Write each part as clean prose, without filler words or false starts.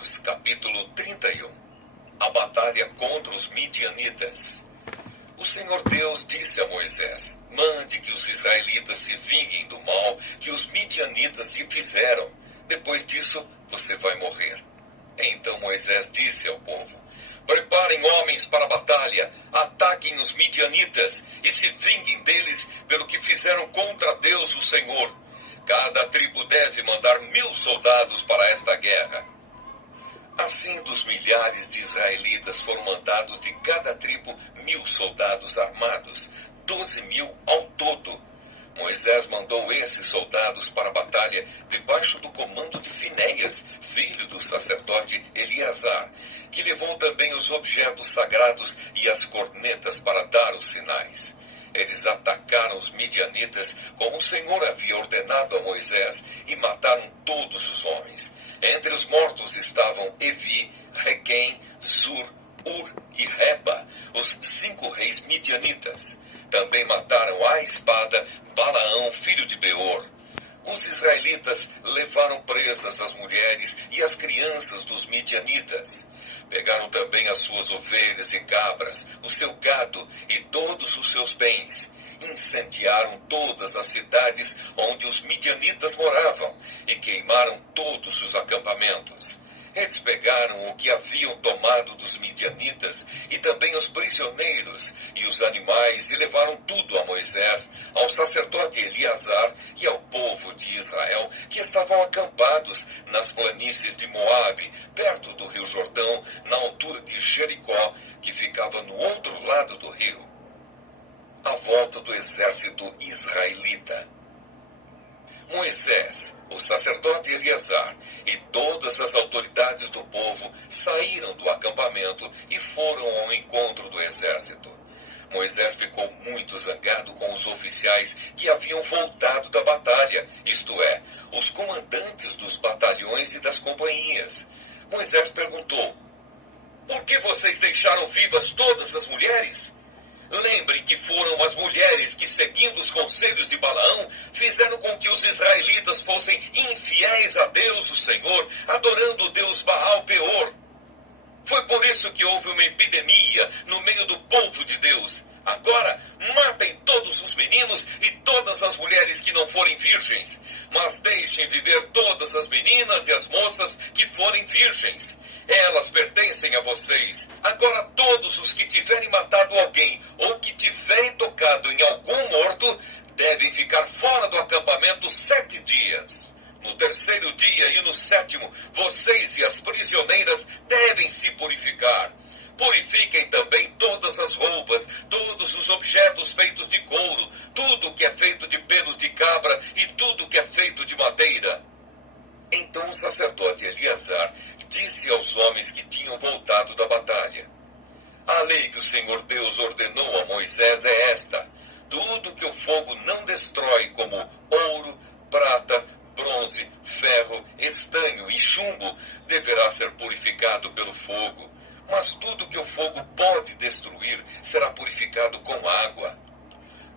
Números, capítulo 31. A batalha contra os midianitas. O Senhor Deus disse a Moisés: mande que os israelitas se vinguem do mal que os midianitas lhe fizeram. Depois disso, você vai morrer. Então Moisés disse ao povo: preparem homens para a batalha, ataquem os midianitas e se vinguem deles pelo que fizeram contra Deus o Senhor. Cada tribo deve mandar 1000 soldados para esta guerra. Assim, dos milhares de israelitas foram mandados de cada tribo 1000 soldados armados, 12.000 ao todo. Moisés mandou esses soldados para a batalha debaixo do comando de Finéias, filho do sacerdote Eleazar, que levou também os objetos sagrados e as cornetas para dar os sinais. Eles atacaram os midianitas como o Senhor havia ordenado a Moisés e mataram todos os homens. Entre os mortos estavam Evi, Requém, Zur, Ur e Reba, os 5 reis midianitas. Também mataram à espada Balaão, filho de Beor. Os israelitas levaram presas as mulheres e as crianças dos midianitas. Pegaram também as suas ovelhas e cabras, o seu gado e todos os seus bens. Incendiaram todas as cidades onde os midianitas moravam e queimaram todos os acampamentos. Eles pegaram o que haviam tomado dos midianitas e também os prisioneiros e os animais e levaram tudo a Moisés, ao sacerdote Eleazar e ao povo de Israel que estavam acampados nas planícies de Moabe, perto do rio Jordão, na altura de Jericó, que ficava no outro lado do rio, à volta do exército israelita. Moisés, o sacerdote Eleazar e todas as autoridades do povo saíram do acampamento e foram ao encontro do exército. Moisés ficou muito zangado com os oficiais que haviam voltado da batalha, isto é, os comandantes dos batalhões e das companhias. Moisés perguntou: por que vocês deixaram vivas todas as mulheres? Lembrem que foram as mulheres que, seguindo os conselhos de Balaão, fizeram com que os israelitas fossem infiéis a Deus, o Senhor, adorando o Deus Baal Peor. Foi por isso que houve uma epidemia no meio do povo de Deus. Agora, matem todos os meninos e todas as mulheres que não forem virgens, mas deixem viver todas as meninas e as moças que forem virgens. Elas pertencem a vocês. Agora todos os que tiverem matado alguém ou que tiverem tocado em algum morto devem ficar fora do acampamento 7 dias. No 3º dia e no 7º, vocês e as prisioneiras devem se purificar. Purifiquem também todas as roupas, todos os objetos feitos de couro, tudo que é feito de pelos de cabra e tudo que é feito de madeira. Então o sacerdote Eleazar disse aos homens que tinham voltado da batalha: a lei que o Senhor Deus ordenou a Moisés é esta: tudo que o fogo não destrói, como ouro, prata, bronze, ferro, estanho e chumbo, deverá ser purificado pelo fogo. Mas tudo que o fogo pode destruir será purificado com água.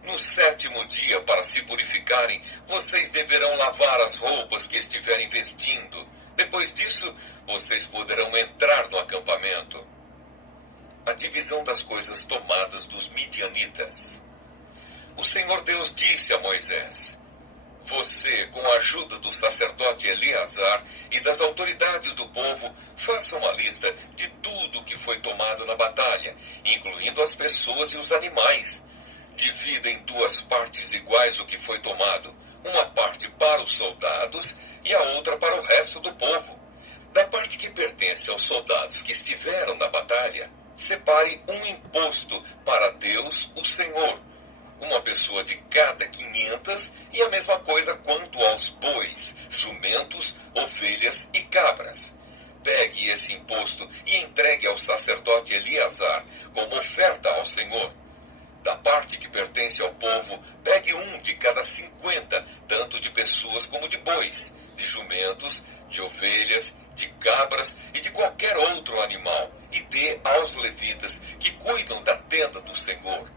No 7º dia, para se purificarem, vocês deverão lavar as roupas que estiverem vestindo. Depois disso, vocês poderão entrar no acampamento. A divisão das coisas tomadas dos midianitas. O Senhor Deus disse a Moisés: você, com a ajuda do sacerdote Eleazar e das autoridades do povo, faça uma lista de tudo que foi tomado na batalha, incluindo as pessoas e os animais. Divida em 2 partes iguais o que foi tomado, uma parte para os soldados e a outra para o resto do povo. Da parte que pertence aos soldados que estiveram na batalha, separe um imposto para Deus, o Senhor, uma pessoa de cada 500, e a mesma coisa quanto aos bois, jumentos, ovelhas e cabras. Pegue esse imposto e entregue ao sacerdote Eleazar como oferta ao Senhor. Da parte que pertence ao povo, pegue um de cada 50, tanto de pessoas como de bois, de jumentos, de ovelhas, de cabras e de qualquer outro animal, e dê aos levitas que cuidam da tenda do Senhor.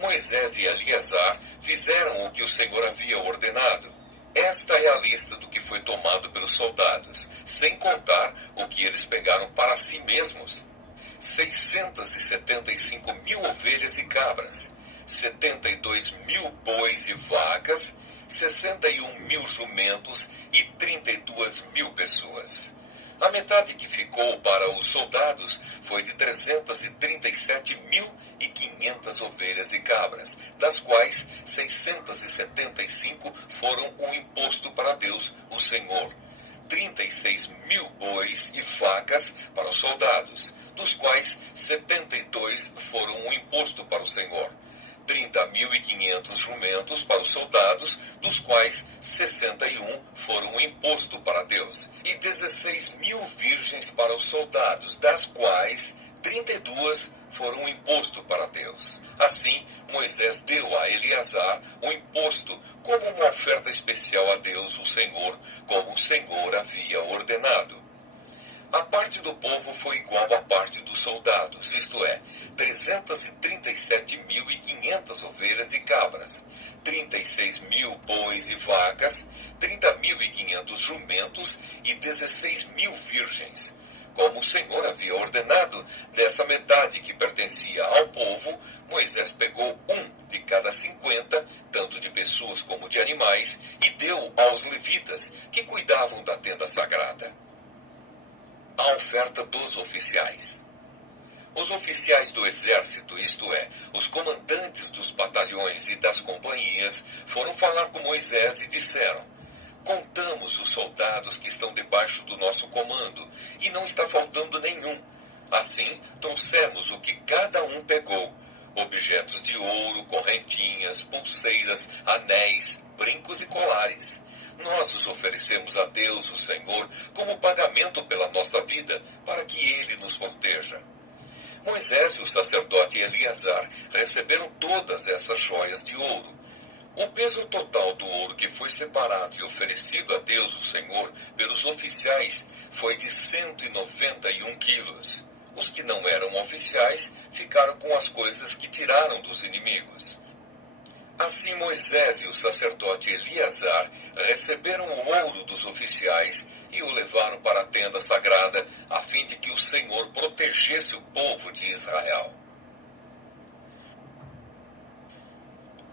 Moisés e Eleazar fizeram o que o Senhor havia ordenado. Esta é a lista do que foi tomado pelos soldados, sem contar o que eles pegaram para si mesmos. 675 mil ovelhas e cabras, 72 mil bois e vacas, 61 mil jumentos e 32 mil pessoas. A metade que ficou para os soldados foi de 337.500 ovelhas e cabras, das quais 675 foram o imposto para Deus, o Senhor. 36 mil bois e vacas para os soldados, dos quais 72 foram o imposto para o Senhor. 30.500 jumentos para os soldados, dos quais 61 foram o imposto para Deus, e 16 mil virgens para os soldados, das quais 32 foram o imposto para Deus. Assim, Moisés deu a Eleazar o imposto como uma oferta especial a Deus, o Senhor, como o Senhor havia ordenado. A parte do povo foi igual à parte dos soldados, isto é, 337.500 ovelhas e cabras, 36 mil bois e vacas, 30.500 jumentos e 16 mil virgens. Como o Senhor havia ordenado, dessa metade que pertencia ao povo, Moisés pegou um de cada 50, tanto de pessoas como de animais, e deu aos levitas, que cuidavam da tenda sagrada. A oferta dos oficiais. Os oficiais do exército, isto é, os comandantes dos batalhões e das companhias, foram falar com Moisés e disseram: contamos os soldados que estão debaixo do nosso comando, e não está faltando nenhum. Assim, trouxemos o que cada um pegou: objetos de ouro, correntinhas, pulseiras, anéis, brincos e colares. Nós os oferecemos a Deus, o Senhor, como pagamento pela nossa vida, para que Ele nos proteja. Moisés e o sacerdote Eleazar receberam todas essas joias de ouro. O peso total do ouro que foi separado e oferecido a Deus, o Senhor, pelos oficiais, foi de 191 quilos. Os que não eram oficiais ficaram com as coisas que tiraram dos inimigos. Assim Moisés e o sacerdote Eleazar receberam o ouro dos oficiais e o levaram para a tenda sagrada, a fim de que o Senhor protegesse o povo de Israel.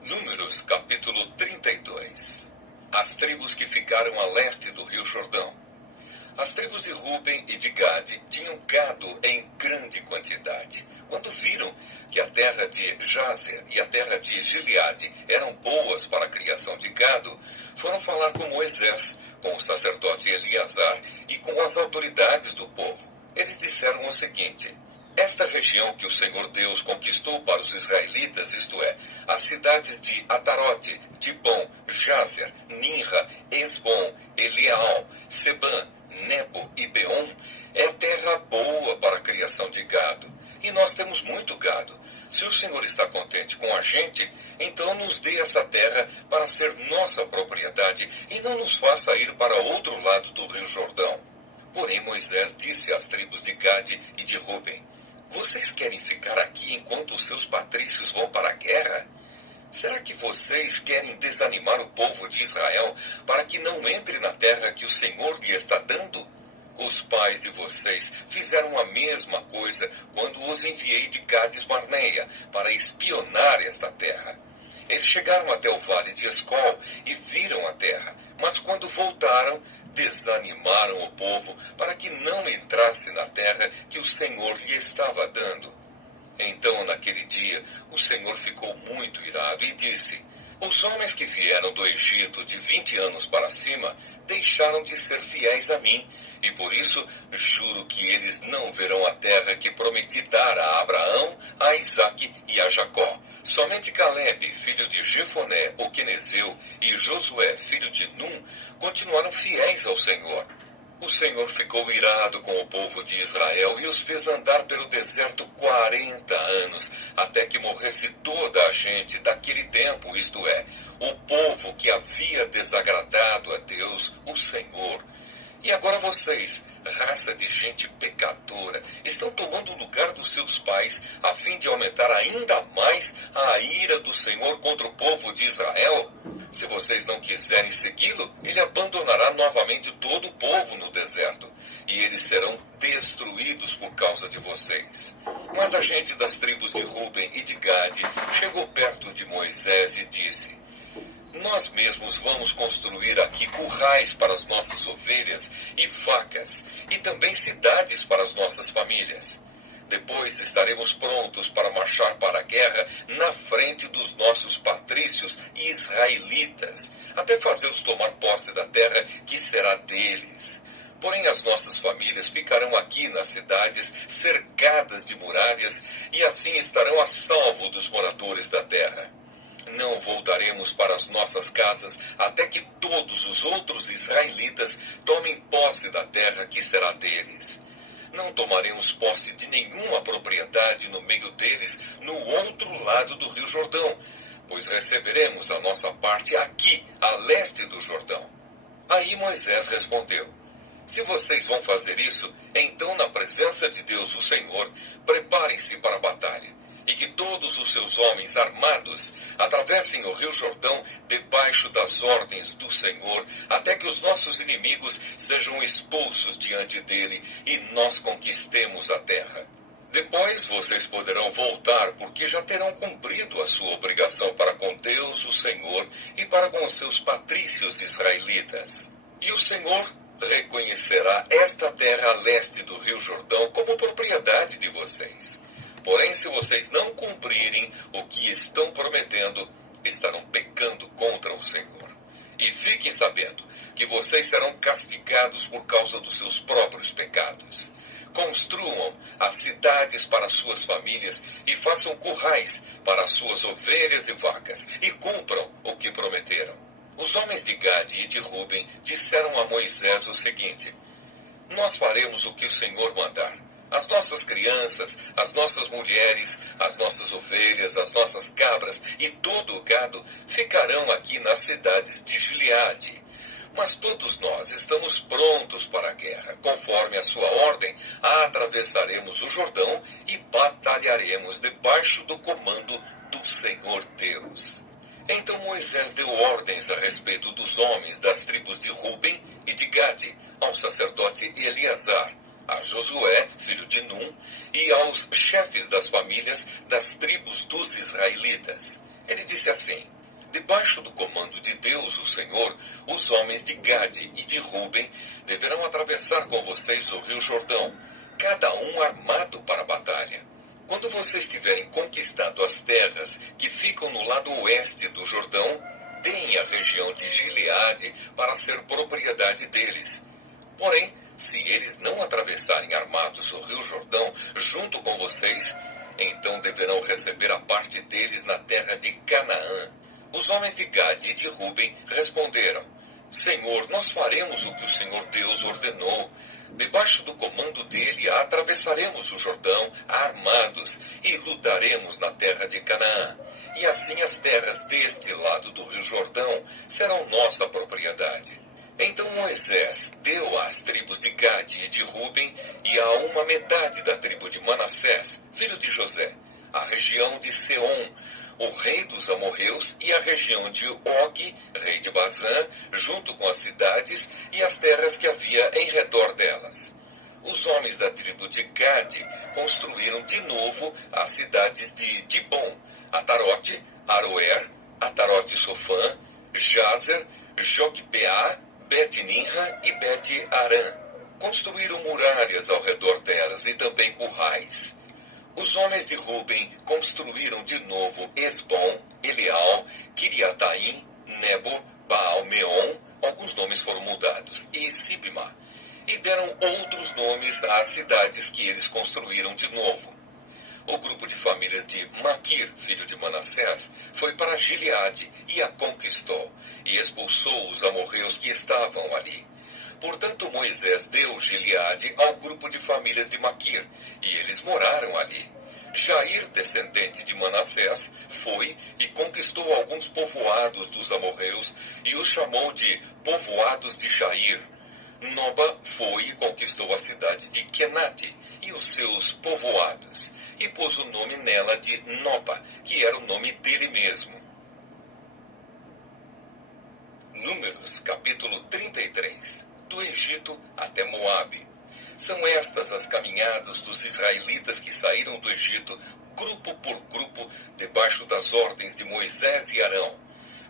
Números capítulo 32. As tribos que ficaram a leste do rio Jordão. As tribos de Ruben e de Gade tinham gado em grande quantidade. Quando viram que a terra de Jazer e a terra de Gileade eram boas para a criação de gado, foram falar com Moisés, com o sacerdote Eleazar e com as autoridades do povo. Eles disseram o seguinte: esta região que o Senhor Deus conquistou para os israelitas, isto é, as cidades de Atarote, Dibon, Jazer, Ninra, Esbom, Eleal, Sebã, Nebo e Beom, é terra boa para a criação de gado. E nós temos muito gado. Se o Senhor está contente com a gente, então nos dê essa terra para ser nossa propriedade e não nos faça ir para outro lado do rio Jordão. Porém Moisés disse às tribos de Gade e de Ruben: vocês querem ficar aqui enquanto os seus patrícios vão para a guerra? Será que vocês querem desanimar o povo de Israel para que não entre na terra que o Senhor lhe está dando? Os pais de vocês fizeram a mesma coisa quando os enviei de Cades Barneia para espionar esta terra. Eles chegaram até o vale de Escol e viram a terra, mas quando voltaram, desanimaram o povo para que não entrasse na terra que o Senhor lhe estava dando. Então, naquele dia, o Senhor ficou muito irado e disse: os homens que vieram do Egito de 20 anos para cima deixaram de ser fiéis a mim, e por isso juro que eles não verão a terra que prometi dar a Abraão, a Isaque e a Jacó. Somente Caleb, filho de Jefoné, o quenezeu, e Josué, filho de Num, continuaram fiéis ao Senhor. O Senhor ficou irado com o povo de Israel e os fez andar pelo deserto 40 anos, até que morresse toda a gente daquele tempo, isto é, o povo que havia desagradado a Deus, o Senhor. E agora vocês, raça de gente pecadora, estão tomando o lugar dos seus pais, a fim de aumentar ainda mais a ira do Senhor contra o povo de Israel? Se vocês não quiserem segui-lo, ele abandonará novamente todo o povo no deserto. e eles serão destruídos por causa de vocês. Mas a gente das tribos de Ruben e de Gade chegou perto de Moisés e disse: nós mesmos vamos construir aqui currais para as nossas ovelhas e vacas, e também cidades para as nossas famílias. Depois estaremos prontos para marchar para a guerra na frente dos nossos patrícios e israelitas, até fazê-los tomar posse da terra que será deles. Porém, as nossas famílias ficarão aqui nas cidades cercadas de muralhas e assim estarão a salvo dos moradores da terra. Não voltaremos para as nossas casas até que todos os outros israelitas tomem posse da terra que será deles. Não tomaremos posse de nenhuma propriedade no meio deles no outro lado do rio Jordão, pois receberemos a nossa parte aqui, a leste do Jordão. Aí Moisés respondeu: se vocês vão fazer isso, então na presença de Deus, o Senhor, preparem-se para a batalha, e que todos os seus homens armados atravessem o rio Jordão debaixo das ordens do Senhor, até que os nossos inimigos sejam expulsos diante dele e nós conquistemos a terra. Depois vocês poderão voltar, porque já terão cumprido a sua obrigação para com Deus, o Senhor, e para com os seus patrícios israelitas. E o Senhor reconhecerá esta terra a leste do rio Jordão como propriedade de vocês. Porém, se vocês não cumprirem o que estão prometendo, estarão pecando contra o Senhor. E fiquem sabendo que vocês serão castigados por causa dos seus próprios pecados. Construam as cidades para suas famílias e façam currais para as suas ovelhas e vacas, e cumpram o que prometeram. Os homens de Gade e de Ruben disseram a Moisés o seguinte: nós faremos o que o Senhor mandar. As nossas crianças, as nossas mulheres, as nossas ovelhas, as nossas cabras e todo o gado ficarão aqui nas cidades de Gileade. Mas todos nós estamos prontos para a guerra. Conforme a sua ordem, atravessaremos o Jordão e batalharemos debaixo do comando do Senhor Deus. Então Moisés deu ordens a respeito dos homens das tribos de Ruben e de Gade, ao sacerdote Eleazar, a Josué, filho de Num, e aos chefes das famílias das tribos dos israelitas. Ele disse assim: debaixo do comando de Deus, o Senhor, os homens de Gade e de Ruben deverão atravessar com vocês o rio Jordão, cada um armado para a batalha. Quando vocês tiverem conquistado as terras que ficam no lado oeste do Jordão, deem a região de Gileade para ser propriedade deles. Porém, se eles não atravessarem armados o rio Jordão junto com vocês, então deverão receber a parte deles na terra de Canaã. Os homens de Gade e de Ruben responderam: Senhor, nós faremos o que o Senhor Deus ordenou. Debaixo do comando dele atravessaremos o Jordão armados e lutaremos na terra de Canaã. E assim as terras deste lado do rio Jordão serão nossa propriedade. Então Moisés deu às tribos de Gade e de Ruben e a uma metade da tribo de Manassés, filho de José, a região de Seom, o rei dos amorreus, e a região de Og, rei de Bazã, junto com as cidades e as terras que havia em redor delas. Os homens da tribo de Gade construíram de novo as cidades de Dibon, Atarote, Aroer, Atarote Sofã, Jazer, Jogbeá, Bet-Nimra e Bet-Arã. Construíram muralhas ao redor delas e também currais. Os homens de Ruben construíram de novo Esbom, Eleal, Kiriataim, Nebo, Baal-Meon, alguns nomes foram mudados, e Sibma, e deram outros nomes às cidades que eles construíram de novo. O grupo de famílias de Maquir, filho de Manassés, foi para Gileade e a conquistou, e expulsou os amorreus que estavam ali. Portanto, Moisés deu Gileade ao grupo de famílias de Maquir, e eles moraram ali. Jair, descendente de Manassés, foi e conquistou alguns povoados dos amorreus e os chamou de povoados de Jair. Noba foi e conquistou a cidade de Kenate e os seus povoados, e pôs o nome nela de Noba, que era o nome dele mesmo. Números, capítulo 33. Do Egito até Moabe. São estas as caminhadas dos israelitas que saíram do Egito, grupo por grupo, debaixo das ordens de Moisés e Arão.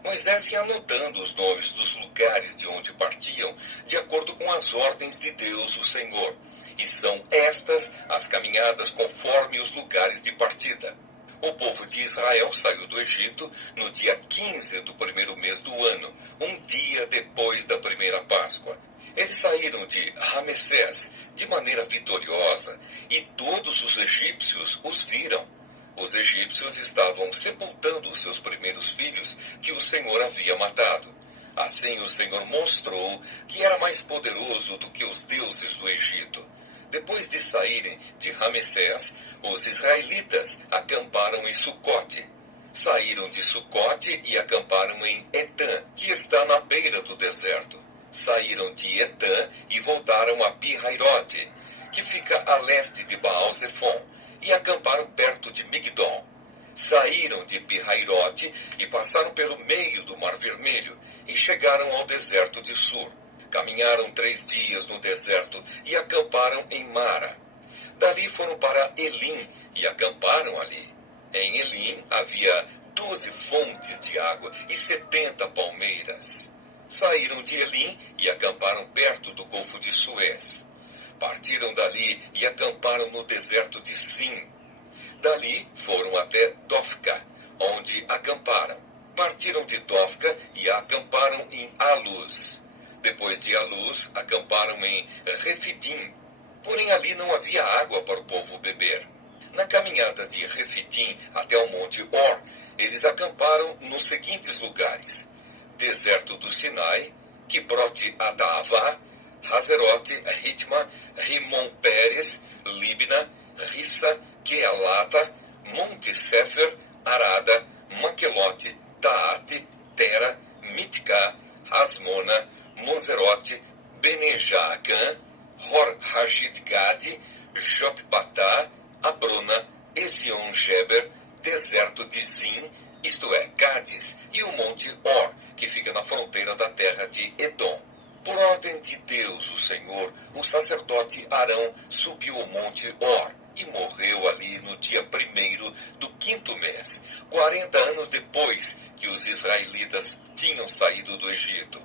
Moisés ia anotando os nomes dos lugares de onde partiam, de acordo com as ordens de Deus, o Senhor. E são estas as caminhadas conforme os lugares de partida. O povo de Israel saiu do Egito no dia 15 do primeiro mês do ano, um dia depois da primeira Páscoa. Eles saíram de Ramessés de maneira vitoriosa, e todos os egípcios os viram. Os egípcios estavam sepultando os seus primeiros filhos que o Senhor havia matado. Assim o Senhor mostrou que era mais poderoso do que os deuses do Egito. Depois de saírem de Ramessés, os israelitas acamparam em Sucote. Saíram de Sucote e acamparam em Etã, que está na beira do deserto. Saíram de Etã e voltaram a Pi-Hairote, que fica a leste de Baal-Zefon, e acamparam perto de Migdol. Saíram de Pi-Hairote e passaram pelo meio do Mar Vermelho e chegaram ao deserto de Sur. Caminharam 3 dias no deserto e acamparam em Mara. Dali foram para Elim e acamparam ali. Em Elim havia 12 fontes de água e 70 palmeiras. Saíram de Elim e acamparam perto do Golfo de Suez. Partiram dali e acamparam no deserto de Sim. Dali foram até Dofca, onde acamparam. Partiram de Dofca e acamparam em Alus. Depois de Alus, acamparam em Refidim. Porém, ali não havia água para o povo beber. Na caminhada de Refidim até o Monte Or, eles acamparam nos seguintes lugares: deserto do Sinai, Quibrote Adaavá, Hazerote, Ritma, Rimon Pérez, Libna, Rissa, Quealata, Monte Sefer, Arada, Maquelote, Taate, Tera, Mitká, Asmona, Moserote, Benejaacan, Hor Hagidgade, Jotbatá, Abrona, Ezion-Geber, deserto de Zin, isto é, Cádiz, e o Monte Or, que fica na fronteira da terra de Edom. Por ordem de Deus, o Senhor, o sacerdote Arão subiu o Monte Or e morreu ali no dia 1º do 5º mês, 40 anos depois que os israelitas tinham saído do Egito.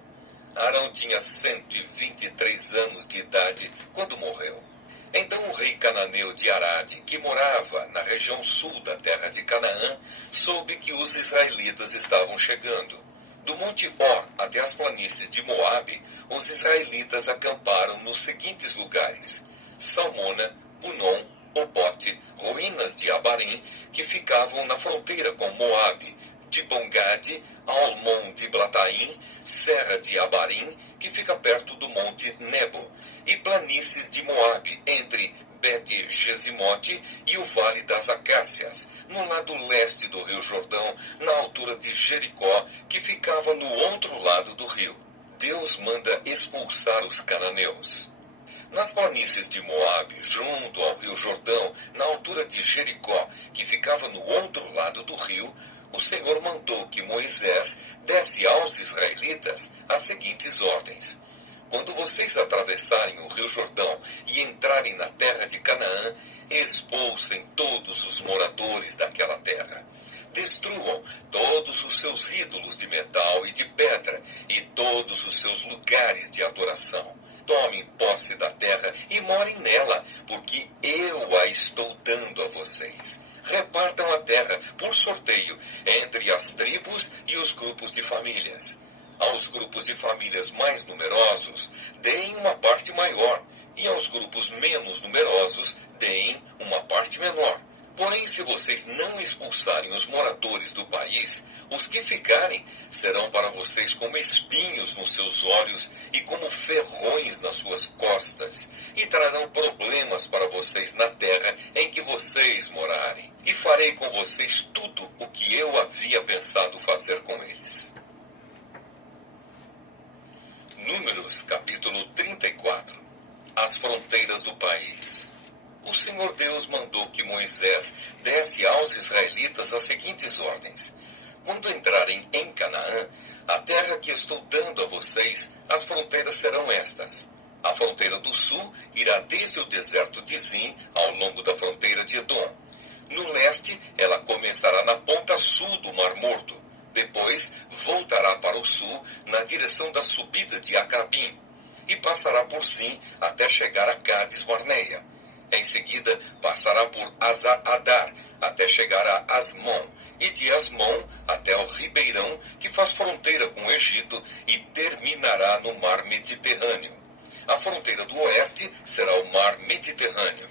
Arão tinha 123 anos de idade quando morreu. Então o rei cananeu de Arade, que morava na região sul da terra de Canaã, soube que os israelitas estavam chegando. Do Monte Or até as planícies de Moabe, os israelitas acamparam nos seguintes lugares: Salmona, Punom, Obote, ruínas de Abarim, que ficavam na fronteira com Moabe, Dibongade, Almon de Blataim, Serra de Abarim, que fica perto do Monte Nebo, e planícies de Moabe, entre Bet-Gesimote e o Vale das Acácias, no lado leste do rio Jordão, na altura de Jericó, que ficava no outro lado do rio. Deus manda expulsar os cananeus. Nas planícies de Moabe, junto ao rio Jordão, na altura de Jericó, que ficava no outro lado do rio, o Senhor mandou que Moisés desse aos israelitas as seguintes ordens: quando vocês atravessarem o rio Jordão e entrarem na terra de Canaã, expulsem todos os moradores daquela terra. Destruam todos os seus ídolos de metal e de pedra e todos os seus lugares de adoração. Tomem posse da terra e morem nela, porque eu a estou dando a vocês. Repartam a terra por sorteio entre as tribos e os grupos de famílias. Aos grupos de famílias mais numerosos, deem uma parte maior, e aos grupos menos numerosos, deem uma parte menor. Porém, se vocês não expulsarem os moradores do país, os que ficarem serão para vocês como espinhos nos seus olhos e como ferrões nas suas costas, e trarão problemas para vocês na terra em que vocês morarem. E farei com vocês tudo o que eu havia pensado fazer com eles. Números, capítulo 34. As fronteiras do país. O Senhor Deus mandou que Moisés desse aos israelitas as seguintes ordens: quando entrarem em Canaã, a terra que estou dando a vocês, as fronteiras serão estas: A fronteira do sul irá desde o deserto de Zin ao longo da fronteira de Edom. No leste, ela começará na ponta sul do Mar Morto. Depois, voltará para o sul na direção da subida de Acabim e passará por Zin até chegar a Cádiz Barneia. Em seguida, passará por Azar-Adar até chegar a Asmon, e de Asmon até o ribeirão que faz fronteira com o Egito e terminará no Mar Mediterrâneo. A fronteira do oeste será o Mar Mediterrâneo.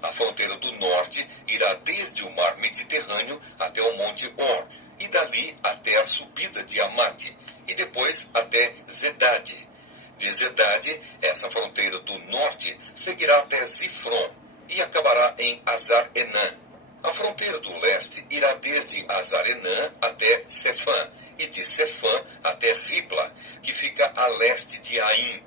A fronteira do norte irá desde o Mar Mediterrâneo até o Monte Or, e dali até a subida de Amate, e depois até Zedade. De Zedade, essa fronteira do norte seguirá até Zifron e acabará em Azar-Enã. A fronteira do leste irá desde Azar-Enã até Sefã, e de Sefã até Ribla, que fica a leste de Aim.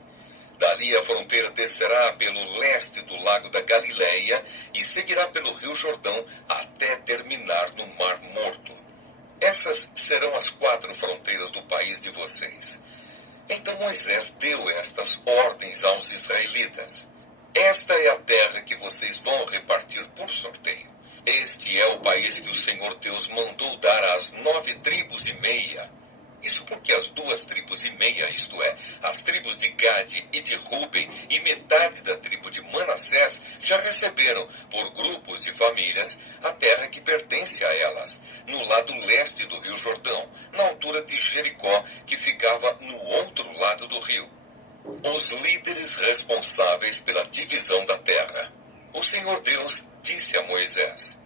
Dali a fronteira descerá pelo leste do Lago da Galileia e seguirá pelo Rio Jordão até terminar no Mar Morto. Essas serão as 4 fronteiras do país de vocês. Então Moisés deu estas ordens aos israelitas. Esta é a terra que vocês vão repartir por sorteio. Este é o país que o Senhor Deus mandou dar às 9 tribos e meia. Isso porque as 2 tribos e meia, isto é, as tribos de Gade e de Ruben e metade da tribo de Manassés, já receberam, por grupos e famílias, a terra que pertence a elas, no lado leste do Rio Jordão, na altura de Jericó, que ficava no outro lado do rio. Os líderes responsáveis pela divisão da terra. O Senhor Deus disse a Moisés: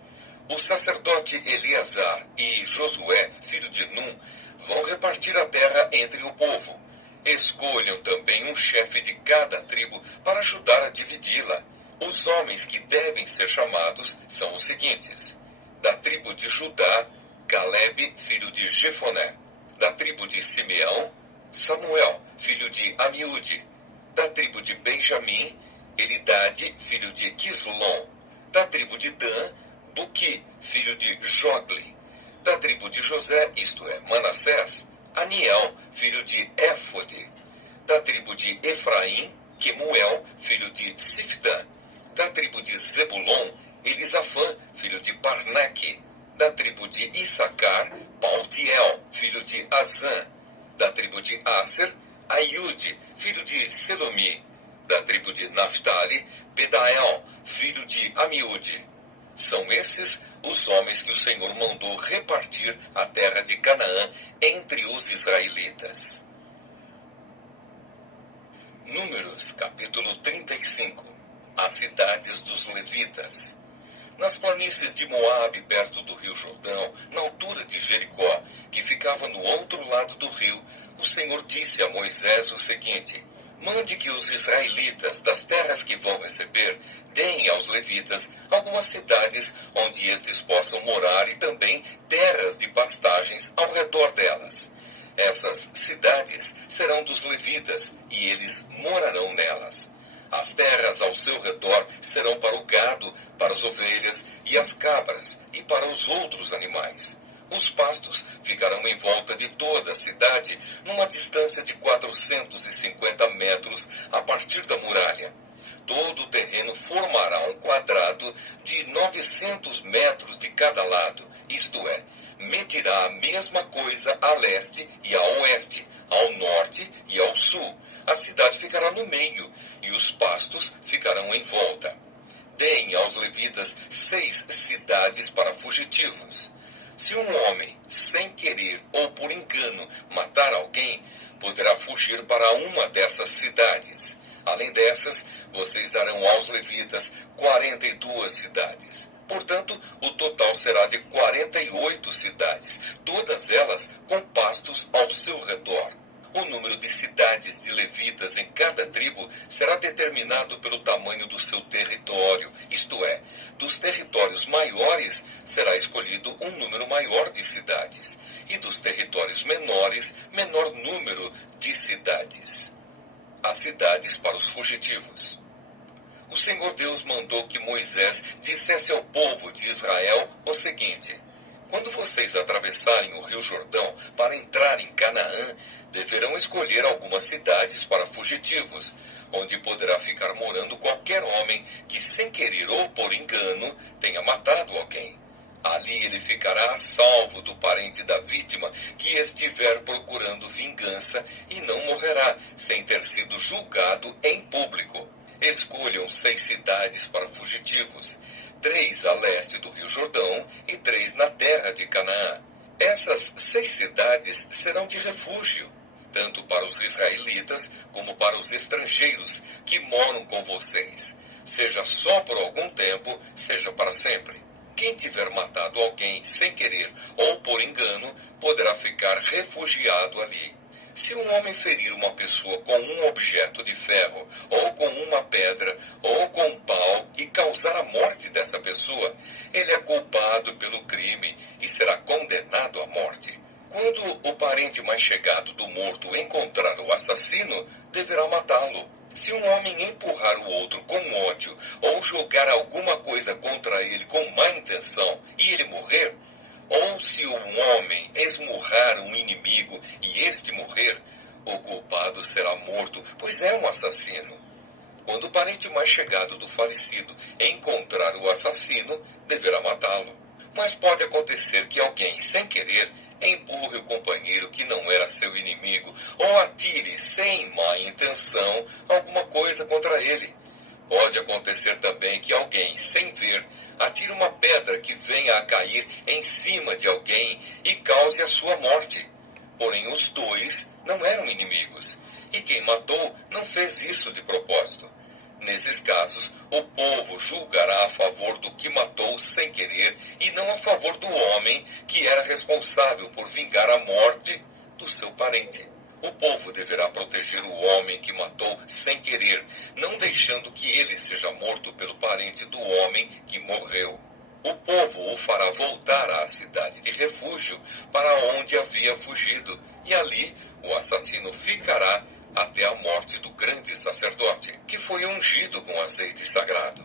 o sacerdote Eleazar e Josué, filho de Num, vão repartir a terra entre o povo. Escolham também um chefe de cada tribo para ajudar a dividi-la. Os homens que devem ser chamados são os seguintes: da tribo de Judá, Caleb, filho de Jefoné; da tribo de Simeão, Samuel, filho de Amiúde; da tribo de Benjamim, Elidade, filho de Quislom; da tribo de Dan, Buqui, filho de Jogli; da tribo de José, isto é, Manassés, Aniel, filho de Éfode; da tribo de Efraim, Quemuel, filho de Siftã; da tribo de Zebulon, Elisafã, filho de Parnaque; da tribo de Issacar, Paltiel, filho de Azã; da tribo de Aser, Aiude, filho de Selomi; da tribo de Naphtali, Pedael, filho de Amiúde. São esses os homens que o Senhor mandou repartir a terra de Canaã entre os israelitas. Números, capítulo 35. As cidades dos levitas. Nas planícies de Moabe, perto do rio Jordão, na altura de Jericó, que ficava no outro lado do rio, o Senhor disse a Moisés o seguinte: mande que os israelitas das terras que vão receber deem aos levitas algumas cidades onde estes possam morar e também terras de pastagens ao redor delas. Essas cidades serão dos levitas e eles morarão nelas. As terras ao seu redor serão para o gado, para as ovelhas e as cabras e para os outros animais. Os pastos ficarão em volta de toda a cidade, numa distância de 450 metros a partir da muralha. Todo o terreno formará um quadrado de 900 metros de cada lado, isto é, medirá a mesma coisa a leste e a oeste, ao norte e ao sul. A cidade ficará no meio e os pastos ficarão em volta. Deem aos levitas 6 cidades para fugitivos. Se um homem, sem querer ou por engano, matar alguém, poderá fugir para uma dessas cidades. Além dessas, vocês darão aos levitas 42 cidades. Portanto, o total será de 48 cidades, todas elas com pastos ao seu redor. O número de cidades de levitas em cada tribo será determinado pelo tamanho do seu território, isto é, dos territórios maiores será escolhido um número maior de cidades, e dos territórios menores, menor número de cidades. As cidades para os fugitivos. O Senhor Deus mandou que Moisés dissesse ao povo de Israel o seguinte: quando vocês atravessarem o rio Jordão para entrar em Canaã, deverão escolher algumas cidades para fugitivos, onde poderá ficar morando qualquer homem que, sem querer ou por engano, tenha matado alguém. Ali ele ficará a salvo do parente da vítima que estiver procurando vingança e não morrerá sem ter sido julgado em público. Escolham 6 cidades para fugitivos, 3 a leste do Rio Jordão e 3 na terra de Canaã. Essas 6 cidades serão de refúgio, tanto para os israelitas como para os estrangeiros que moram com vocês, seja só por algum tempo, seja para sempre. Quem tiver matado alguém sem querer ou por engano, poderá ficar refugiado ali. Se um homem ferir uma pessoa com um objeto de ferro, ou com uma pedra, ou com um pau, e causar a morte dessa pessoa, ele é culpado pelo crime e será condenado à morte. Quando o parente mais chegado do morto encontrar o assassino, deverá matá-lo. Se um homem empurrar o outro com ódio ou jogar alguma coisa contra ele com má intenção e ele morrer, ou se um homem esmurrar um inimigo e este morrer, o culpado será morto, pois é um assassino. Quando o parente mais chegado do falecido encontrar o assassino, deverá matá-lo. Mas pode acontecer que alguém, sem querer, empurre o companheiro que não era seu inimigo, ou atire, sem má intenção, alguma coisa contra ele. Pode acontecer também que alguém, sem ver, atire uma pedra que venha a cair em cima de alguém e cause a sua morte. Porém, os 2 não eram inimigos, e quem matou não fez isso de propósito. Nesses casos, o povo julgará a favor do que matou sem querer e não a favor do homem que era responsável por vingar a morte do seu parente. O povo deverá proteger o homem que matou sem querer, não deixando que ele seja morto pelo parente do homem que morreu. O povo o fará voltar à cidade de refúgio para onde havia fugido, e ali o assassino ficará até a morte do grande sacerdote, que foi ungido com azeite sagrado.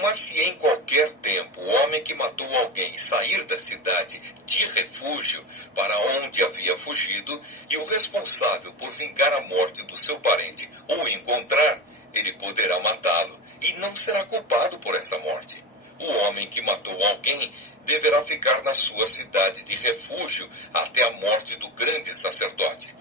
Mas se em qualquer tempo o homem que matou alguém sair da cidade de refúgio para onde havia fugido, e o responsável por vingar a morte do seu parente o encontrar, ele poderá matá-lo e não será culpado por essa morte. O homem que matou alguém deverá ficar na sua cidade de refúgio até a morte do grande sacerdote,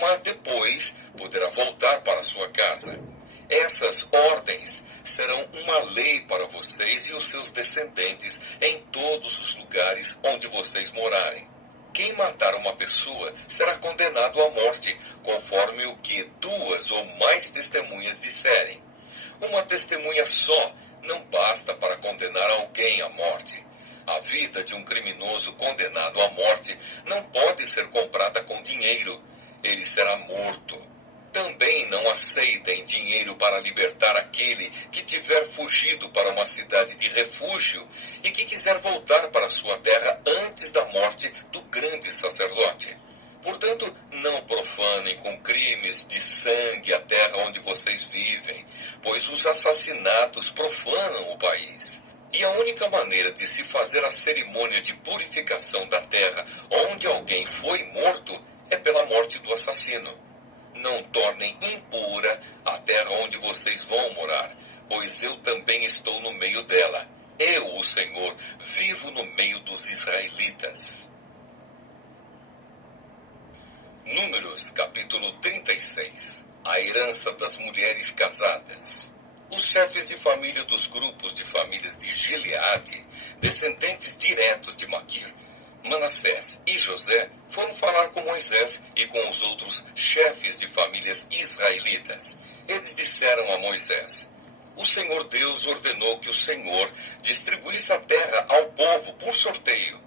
mas depois poderá voltar para sua casa. Essas ordens serão uma lei para vocês e os seus descendentes em todos os lugares onde vocês morarem. Quem matar uma pessoa será condenado à morte, conforme o que 2 ou mais testemunhas disserem. Uma testemunha só não basta para condenar alguém à morte. A vida de um criminoso condenado à morte não pode ser comprada com dinheiro. Ele será morto. Também não aceitem dinheiro para libertar aquele que tiver fugido para uma cidade de refúgio e que quiser voltar para sua terra antes da morte do grande sacerdote. Portanto, não profanem com crimes de sangue a terra onde vocês vivem, pois os assassinatos profanam o país. E a única maneira de se fazer a cerimônia de purificação da terra onde alguém foi morto é pela morte do assassino. Não tornem impura a terra onde vocês vão morar, pois eu também estou no meio dela. Eu, o Senhor, vivo no meio dos israelitas. Números, capítulo 36. A herança das mulheres casadas. Os chefes de família dos grupos de famílias de Gileade, descendentes diretos de Maquir, Manassés e José, foram falar com Moisés e com os outros chefes de famílias israelitas. Eles disseram a Moisés: o Senhor Deus ordenou que o Senhor distribuísse a terra ao povo por sorteio.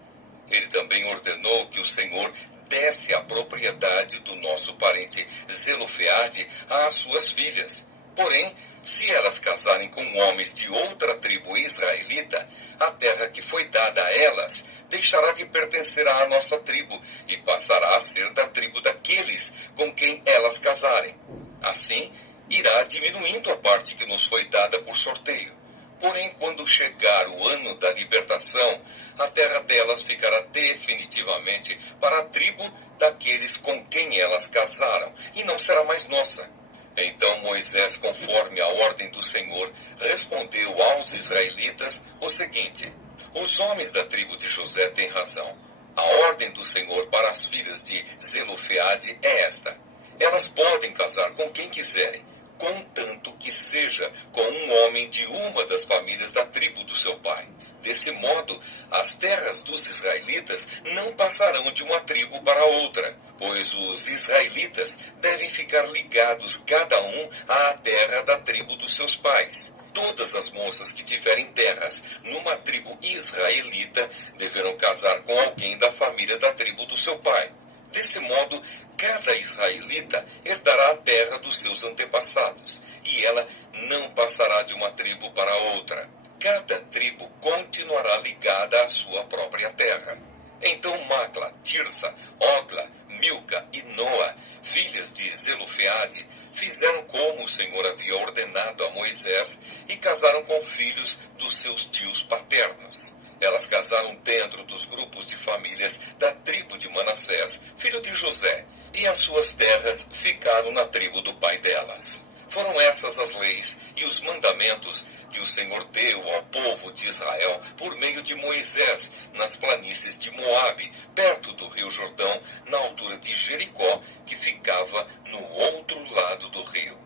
Ele também ordenou que o Senhor desse a propriedade do nosso parente Zelofeade às suas filhas. Porém, se elas casarem com homens de outra tribo israelita, a terra que foi dada a elas deixará de pertencer à nossa tribo e passará a ser da tribo daqueles com quem elas casarem. Assim, irá diminuindo a parte que nos foi dada por sorteio. Porém, quando chegar o ano da libertação, a terra delas ficará definitivamente para a tribo daqueles com quem elas casaram, e não será mais nossa. Então Moisés, conforme a ordem do Senhor, respondeu aos israelitas o seguinte: os homens da tribo de José têm razão. A ordem do Senhor para as filhas de Zelofeade é esta: elas podem casar com quem quiserem, contanto que seja com um homem de uma das famílias da tribo do seu pai. Desse modo, as terras dos israelitas não passarão de uma tribo para outra, pois os israelitas devem ficar ligados cada um à terra da tribo dos seus pais. Todas as moças que tiverem terras numa tribo israelita deverão casar com alguém da família da tribo do seu pai. Desse modo, cada israelita herdará a terra dos seus antepassados, e ela não passará de uma tribo para outra. Cada tribo continuará ligada à sua própria terra. Então Macla, Tirsa, Ogla, Milca e Noa, filhas de Zelofeade, fizeram como o Senhor havia ordenado a Moisés e casaram com filhos dos seus tios paternos. Elas casaram dentro dos grupos de famílias da tribo de Manassés, filho de José, e as suas terras ficaram na tribo do pai delas. Foram essas as leis e os mandamentos que o Senhor deu ao povo de Israel por meio de Moisés nas planícies de Moabe, perto do rio Jordão, na altura de Jericó, que ficava no outro lado do rio.